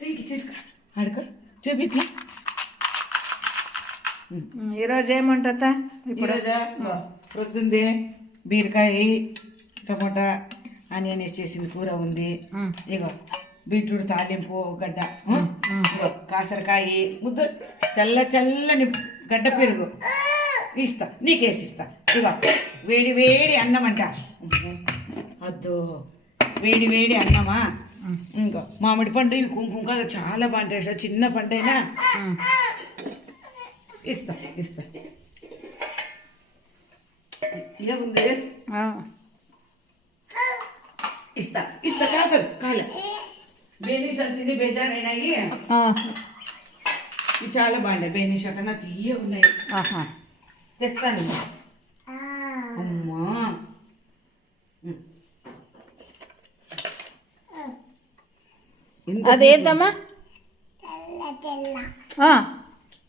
తీకి తీసుకురా ఆడుకో చూపిట్లా. ఈరోజు ఏముంటుందా ఇప్పుడు? ప్రొద్దుంది బీరకాయ టమోటా ఆనియన్ వేసేసింది కూర ఉంది. ఇగో బీట్రూట్ తాలింపు గడ్డ, ఇగో కాసరకాయ ముద్ద, చల్లని గడ్డ పెరుగు ఇస్తా, నీకేసిస్తా. ఇగో వేడి వేడి అన్నం అంట. వద్దు వేడి వేడి అన్నమా. ఇంకో మామిడి పండు, ఇవి కుంకుమ చాలా బాగుంటాయి. చిన్న పండైనా ఇస్తా ఇస్తా. ఇలాగుంది ఇస్తా ఇస్తా. కాలే బేనీషా తిని బేజారైనాయి. ఇవి చాలా బాగున్నాయి. బేనీషా కన్నా తీయ ఉన్నాయి. తెస్తాను. అమ్మా అదేంటమ్మా?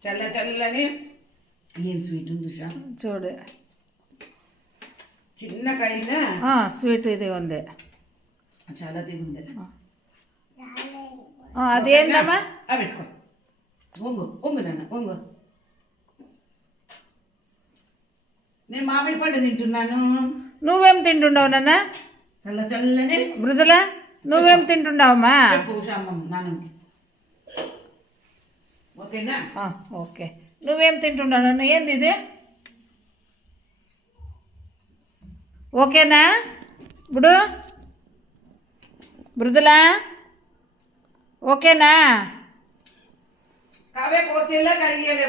చల్లని ఏం స్వీట్ ఉంది చూడు. చిన్న కాయనా స్వీట్ ఇది ఉంది, చాలా తింది. అదేందమ్మా? పెట్టుకో. ఒంగు నాన్న ఒంగు. నేను మామిడి పండు తింటున్నాను. నువ్వేం తింటుండవు నాన్న? చల్లని మృదుల నువ్వేం తింటుండవమ్మా? నాన్న ఓకేనా? ఓకే. నువ్వేం తింటున్నావు నాన్న? ఏంది ఇది? ఓకేనా ఇప్పుడు మృదుల? ఓకేనా? కావే కోసేలా కడిగేలే.